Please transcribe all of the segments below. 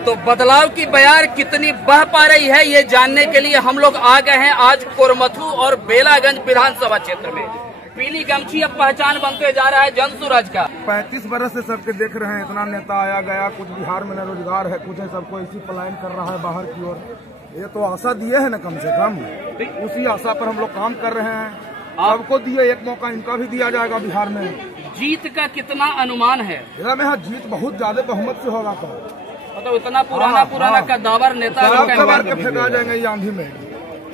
तो बदलाव की बयार कितनी बह पा रही है, ये जानने के लिए हम लोग आ गए हैं आज कोरमथू और बेलागंज विधानसभा क्षेत्र में। पीली गमछी अब पहचान बनते जा रहा है जनसुराज का। 35 बरस से सबके देख रहे हैं, इतना नेता आया गया, कुछ बिहार में न रोजगार है, कुछ है, सबको इसी पलायन कर रहा है बाहर की ओर। ये तो आशा दिए है न, कम से कम उसी आशा पर हम लोग काम कर रहे हैं। सबको दिए एक मौका, इनका भी दिया जाएगा बिहार में। जीत का कितना अनुमान है? में हाँ, जीत बहुत ज्यादा बहुमत से होगा। मतलब इतना पुराना कद्दावर नेता के फेंका जाएंगे ये आंधी में।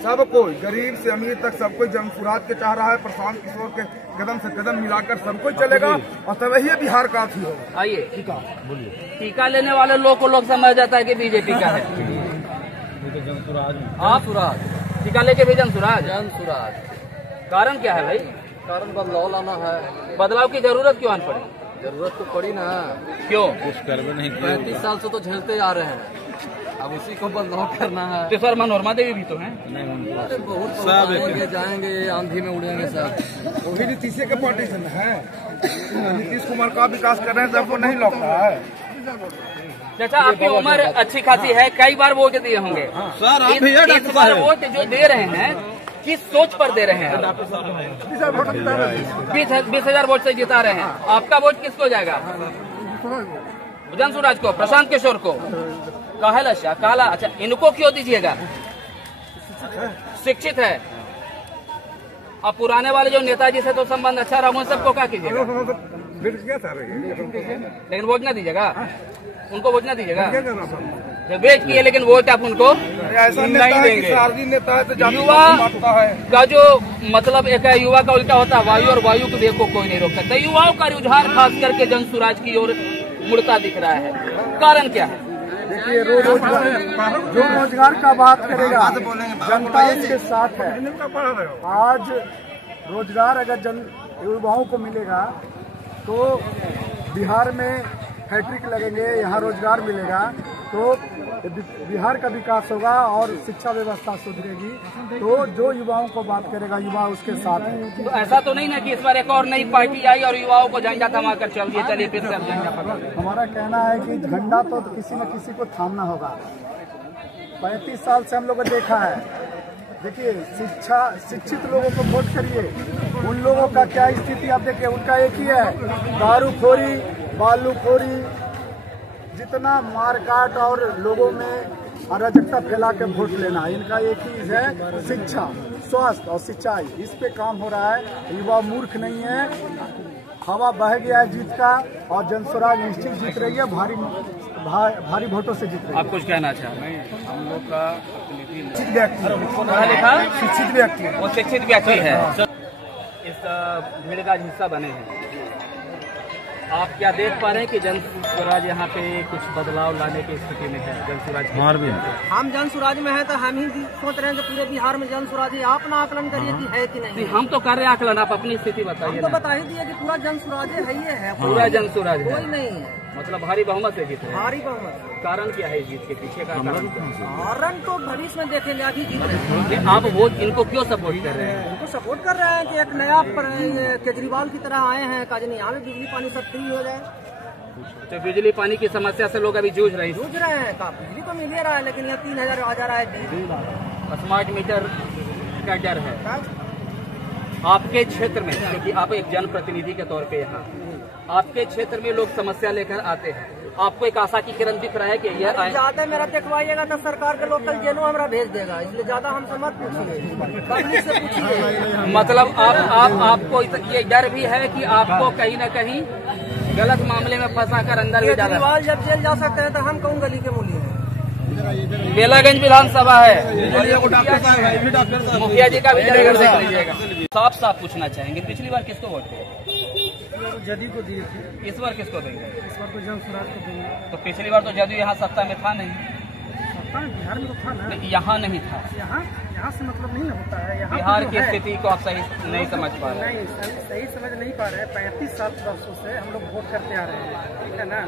सब कोई गरीब से अमीर तक सब कोई जनसुराज के चाह रहा है। प्रशांत किशोर के कदम से कदम मिलाकर सब कोई चलेगा और तब यही बिहार का ही होगा। आइए, टीका लेने वाले लोग को लोग समझ जाता है कि बीजेपी का है। जनसुराज टीका लेके भी जनसुराज। कारण क्या है भाई? कारण बदलाव लाना है। बदलाव की जरूरत क्यों आन पड़ी? जरूरत तो पड़ी ना। क्यों? कुछ कर नहीं, 35 साल से तो झेलते आ रहे हैं, अब उसी को बदलाव करना है। तो सर मनोरमा देवी भी तो हैं। अरे बहुत आएंगे जाएंगे, आंधी में उड़ेंगे सब। वही नीतीश के पार्टी से है। नीतीश कुमार का विकास कर रहे हैं, सबको नहीं लौटा है। चाचा, आपकी उम्र अच्छी खासी है, कई बार वोट दिए होंगे सर। आप इस बार वोट जो दे रहे हैं किस सोच पर दे रहे हैं? 20,000 वोट से जिता रहे हैं। आपका वोट किसको जाएगा? जनसुराज को, प्रशांत किशोर को। काला। अच्छा, इनको क्यों दीजिएगा? शिक्षित है। अब पुराने वाले जो नेताजी से तो संबंध अच्छा रहा, उन सबको क्या कीजिएगा? लेकिन वोट ना दीजिएगा उनको, वोट ना दीजिएगा। वेट किए लेकिन वोट आप उनको नहीं देंगे। युवा का जो मतलब एक है, युवा का उल्टा होता है वायु, और वायु को देखो कोई नहीं रोक सकता। युवाओं का रुझान खास करके जनसुराज की ओर मुड़ता दिख रहा है। कारण क्या है? देखिए, जो रोजगार का बात करेगा जनता उसके साथ है। आज रोजगार अगर युवाओं को मिलेगा तो बिहार में फैक्ट्री लगेंगे, यहाँ रोजगार मिलेगा तो बिहार का विकास होगा और शिक्षा व्यवस्था सुधरेगी। तो जो युवाओं को बात करेगा, युवा उसके साथ है। तो ऐसा तो नहीं ना कि इस बार एक और नई पार्टी आई और युवाओं को झंडा थमा कर चल दिए, चलिए फिर से झंडा पकड़। हमारा कहना है कि झंडा तो किसी न किसी को थामना होगा। 35 साल से हम लोगों ने देखा है। देखिए, शिक्षित लोगों को वोट करिए, उन लोगों का क्या स्थिति आप देखिए। उनका एक ही है, दारूखोरी, बालूखोरी, जितना मारकाट और लोगों में अराजकता फैला के वोट लेना। इनका एक ही है, शिक्षा, स्वास्थ्य और सिंचाई। इस पे काम हो रहा है। युवा मूर्ख नहीं है। हवा बह गया है जीत का, और जनसुराज निश्चित जीत रही है, भारी वोटों से जीत रही है। आप कुछ कहना चाहें? हम लोग का शिक्षित व्यक्ति, पढ़ा लिखा शिक्षित व्यक्ति, वो शिक्षित व्यक्ति है। इस भीड़ का हिस्सा बने हैं। आप क्या देख पा रहे हैं कि जनसुराज यहाँ पे कुछ बदलाव लाने की स्थिति में है? जनसुराज हम जनसुराज में है तो हम ही सोच रहे हैं कि पूरे बिहार में जनसुराज है। आप ना आकलन करिए कि है कि नहीं। हम तो कर रहे हैं आकलन, आप अपनी स्थिति बताइए। तो बता ही दिए कि पूरा जनसुराज है। पूरा जनसुराज है, कोई नहीं है। मतलब भारी बहुमत से जीत रहे हैं। भारी बहुमत। कारण क्या है जीत के पीछे का? कारण तो भविष्य में देखेंगे, अभी जीत रहे हैं। आप वोट इनको क्यों सपोर्ट कर रहे हैं? उनको सपोर्ट कर रहे हैं कि एक नया केजरीवाल की तरह आए हैं, काजनी यहाँ में बिजली पानी सब फ्री हो जाए। तो बिजली पानी की समस्या से लोग अभी जूझ रहे हैं। बिजली तो मिल ही रहा है, लेकिन यहाँ 3,000 आ जा रहा है। स्मार्ट मीटर का डर है आपके क्षेत्र में, क्योंकि आप एक जनप्रतिनिधि के तौर पे यहाँ आपके क्षेत्र में लोग समस्या लेकर आते हैं। आपको एक आशा की किरण दिख रहा है कि यह ज्यादा मेरा देखवाइएगा तो सरकार के लोकल जेलों हमारा भेज देगा, इसलिए ज्यादा हमसे मत पूछिए, पब्लिक से पूछिए। मतलब आपको ये डर भी है कि आपको कहीं न कहीं गलत मामले में फंसा कर अंदर भी डाला। केजरीवाल जब जेल जा सकते हैं तो हम कौन गली के मूल्य हैं? बेलागंज विधानसभा है, मुखिया जी का भी जरूर देख लीजिएगा। साफ साफ पूछना चाहेंगे, पिछली बार किसको वोट दिए? जदयू को दिए थे। इस बार किसको देंगे? इस बार तो जनसुराज को देंगे। तो पिछली बार तो जदयू यहाँ सत्ता में था नहीं। बिहार में तो था ना। यहाँ नहीं था। यहाँ से मतलब नहीं होता है। यहाँ बिहार की स्थिति को आप सही नहीं समझ पा रहे? नहीं, सही समझ नहीं पा रहे। 35 वर्षों से हम लोग वोट करते आ रहे हैं, ठीक है ना।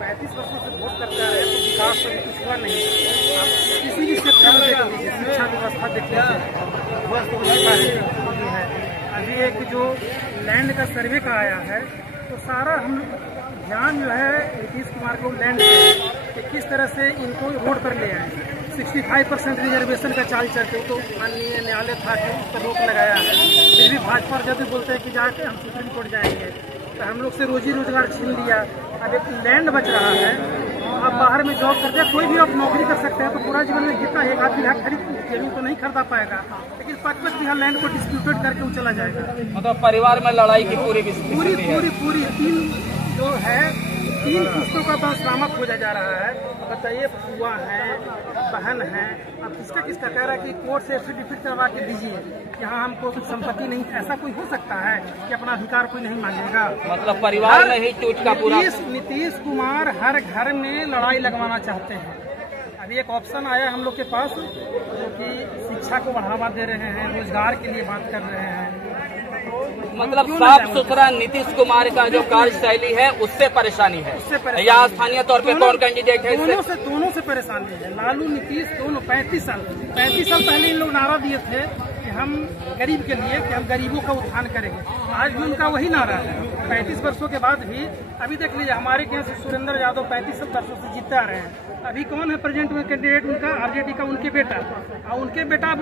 35 वर्षों से वोट करते आ रहे हैं, तो विकास तो कुछ हुआ नहीं। आप किसी भी क्षेत्र में देख लीजिए, शिक्षा व्यवस्था देख लीजिए, बस तो नहीं पा रहे है। अभी एक जो लैंड का सर्वे का आया है, तो सारा हम ध्यान जो है नीतीश कुमार को लैंड कि किस तरह से इनको रोड पर ले आए। 65% रिजर्वेशन का चाल चलते तो माननीय न्यायालय था कि उस पर रोक लगाया है, फिर भी भाजपा जब भी बोलते हैं कि जाके हम सुप्रीम कोर्ट जाएंगे, तो हम लोग से रोजी रोजगार छीन लिया। अब एक लैंड बच रहा है, आप बाहर में जॉब करते हैं, कोई भी आप नौकरी कर सकते हैं, तो पूरा जीवन में जितना एक आध बीघा खरीद जमीन तो नहीं खरीदा पाएगा, लेकिन 5-5 बीघा लैंड को डिस्प्यूटेड करके वो चला जाएगा। मतलब परिवार में लड़ाई की पूरी तीन पुस्तकों का बरामद हो जा रहा है। बताइए, बुआ है, बहन है, अब किसका कह रहा है कि कोर्ट से एफिडेविट करवा के दीजिए, यहाँ हमको कुछ संपत्ति नहीं। ऐसा कोई हो सकता है कि अपना अधिकार कोई नहीं मांगेगा? मतलब परिवार में ही टूट का पूरा। नीतीश कुमार हर घर में लड़ाई लगवाना चाहते हैं। अभी एक ऑप्शन आया हम लोग के पास, जो कि शिक्षा को बढ़ावा दे रहे हैं, रोजगार के लिए बात कर रहे हैं। मतलब साफ सुथरा नीतीश कुमार का जो कार्यशैली है उससे परेशानी है, या स्थानीय तौर पे कौन कैंडिडेट है? दोनों से परेशानी है। लालू नीतीश दोनों 35 साल पहले इन लोग नारा दिए थे कि हम गरीब के लिए, कि हम गरीबों का उत्थान करेंगे। आज भी उनका वही नारा है। 35 वर्षों के बाद भी अभी देख लीजिए, हमारे यहाँ से सुरेंद्र यादव 35 वर्षों से जीतते आ रहे हैं। अभी कौन है प्रेजेंट में कैंडिडेट? उनका आरजेडी का उनके बेटा, और उनके बेटा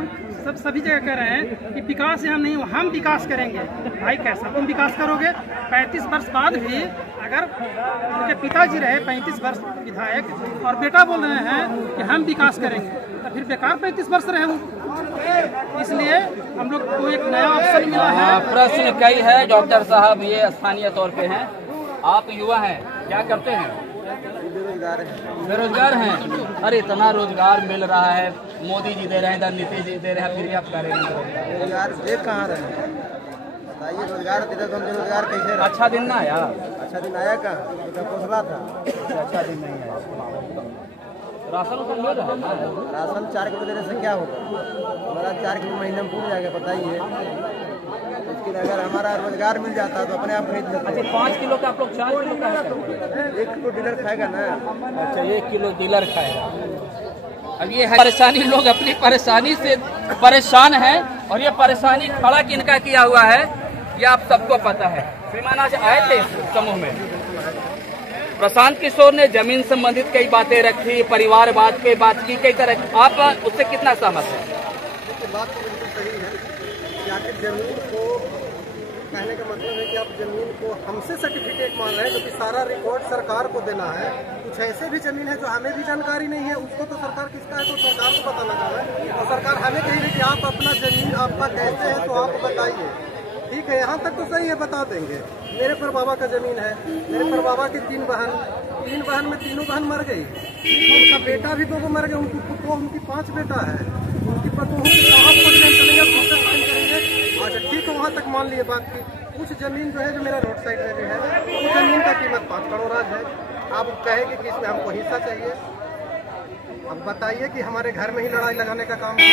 सभी जगह कह रहे हैं कि विकास यहाँ नहीं, हम विकास करेंगे। भाई कैसा तुम विकास करोगे? 35 वर्ष बाद भी अगर उनके पिताजी रहे 35 वर्ष विधायक और बेटा बोल रहे हैं कि हम विकास करेंगे, तो फिर बेकार 35 वर्ष रहे हूँ। इसलिए हम लोग को एक नया अवसर मिला है। प्रश्न कई है डॉक्टर साहब, ये स्थानीय तौर पे हैं, आप युवा हैं, क्या करते हैं? बेरोजगार हैं। अरे इतना रोजगार मिल रहा है, मोदी जी दे रहे हैं, नीतीश जी दे रहे हैं, फिर भी आप करेंगे? रोजगार दे कहाँ रहे हैं बताइए? रोजगार दे तो रोजगार कैसे? अच्छा दिन ना आया? अच्छा दिन आया कहाँ? तो पोसला था, अच्छा दिन नहीं आया। राशन तो मिल रहा है ना? राशन 4 किलो देने से क्या होगा? हमारा 4 किलो महीने में पूरा जाएगा, बताइए। लेकिन अगर हमारा रोजगार मिल जाता तो अपने आप खरीद लेते। अच्छा, 5 किलो का आप लोग 4 किलो का 1 किलो डीलर खाएगा ना? अच्छा, 1 किलो डीलर खाएगा। अब ये परेशानी, लोग अपनी परेशानी से परेशान हैं, और ये परेशानी खड़ा किनका किया हुआ है ये आप सबको पता है। श्रीमान आज आए थे इस समूह में, प्रशांत किशोर ने जमीन संबंधित कई बातें रखी, परिवारवाद पे बात की, कई तरह। आप उससे कितना सहमत है? बात तो बिल्कुल सही है कि आखिर जमीन को कहने का मतलब है कि आप जमीन को हमसे सर्टिफिकेट मांग रहे हैं, जो कि सारा रिकॉर्ड सरकार को देना है। कुछ ऐसे भी जमीन है जो हमें भी जानकारी नहीं है, उसको तो सरकार किसका है तो सरकार को पता लगा है, और सरकार हमें कही है कि आप अपना जमीन आपका कैसे है तो आप बताइए। ठीक है, यहाँ तक तो सही है, बता देंगे। मेरे पर बाबा का जमीन है, मेरे पर बाबा की 3 बहन में तीनों बहन मर गई, उनका बेटा भी 2 मर गए, उनकी पुतों, उनकी 5 बेटा है, उनकी पतों की कहाँ करेंगे? अच्छा ठीक है, वहाँ तक मान लिए बात की। कुछ जमीन जो है, जो मेरा रोड साइड में भी है, उस जमीन का कीमत 5 करोड़ आज है। आप कहेंगे कि इसमें हमको हिस्सा चाहिए। अब बताइए कि हमारे घर में ही लड़ाई लगाने का काम है।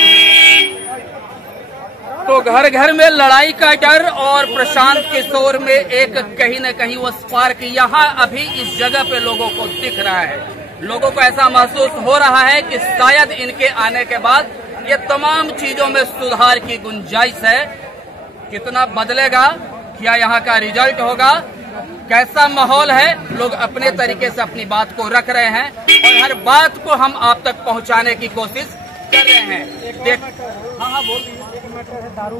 तो घर घर में लड़ाई का डर, और प्रशांत किशोर में एक कहीं न कहीं वो स्पार्क यहाँ अभी इस जगह पे लोगों को दिख रहा है। लोगों को ऐसा महसूस हो रहा है कि शायद इनके आने के बाद ये तमाम चीजों में सुधार की गुंजाइश है। कितना बदलेगा, क्या यहाँ का रिजल्ट होगा, कैसा माहौल है, लोग अपने तरीके से अपनी बात को रख रहे हैं, और हर बात को हम आप तक पहुँचाने की कोशिश कर रहे हैं। देख, हाँ बोल दीजिए। मैटर है दारू,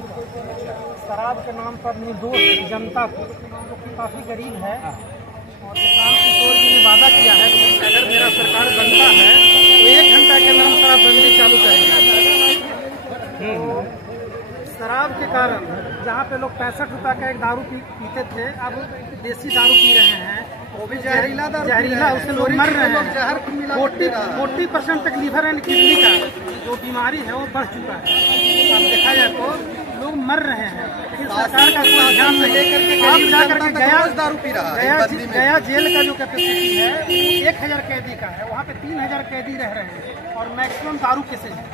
शराब के नाम पर निर्दोष जनता को, जो कि काफी गरीब है, और प्रशांत किशोर जी ने वादा किया है कि अगर मेरा सरकार बनता है तो 1 घंटा के अंदर शराबबंदी चालू करेंगे। शराब के कारण जहाँ पे लोग 65 रुपए का एक दारू पीते थे, अब देसी दारू पी रहे हैं, वो भी जहरीला, उससे लोग मर रहे हैं। 40% तक लीवर एंड किडनी का जो बीमारी है वो बढ़ चुका है। अब देखा जाए तो लोग मर रहे हैं, लेकिन सरकार का कोई ध्यान नहीं। आप जाकर के गया जेल का जो कैपेसिटी है 1000 कैदी का है, वहाँ पे 3000 कैदी रह रहे हैं, और मैक्सिमम दारू केसेज है।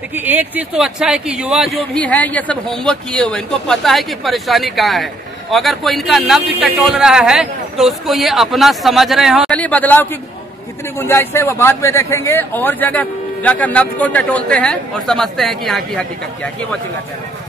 देखिए, एक चीज तो अच्छा है कि युवा जो भी हैं ये सब होमवर्क किए हुए, इनको पता है कि परेशानी कहाँ है, और अगर कोई इनका नब्ज टटोल रहा है तो उसको ये अपना समझ रहे हो। चलिए, बदलाव की कितनी गुंजाइश है वो बाद में देखेंगे, और जगह जाकर नब्ज को टटोलते हैं और समझते हैं कि यहाँ की हकीकत क्या है।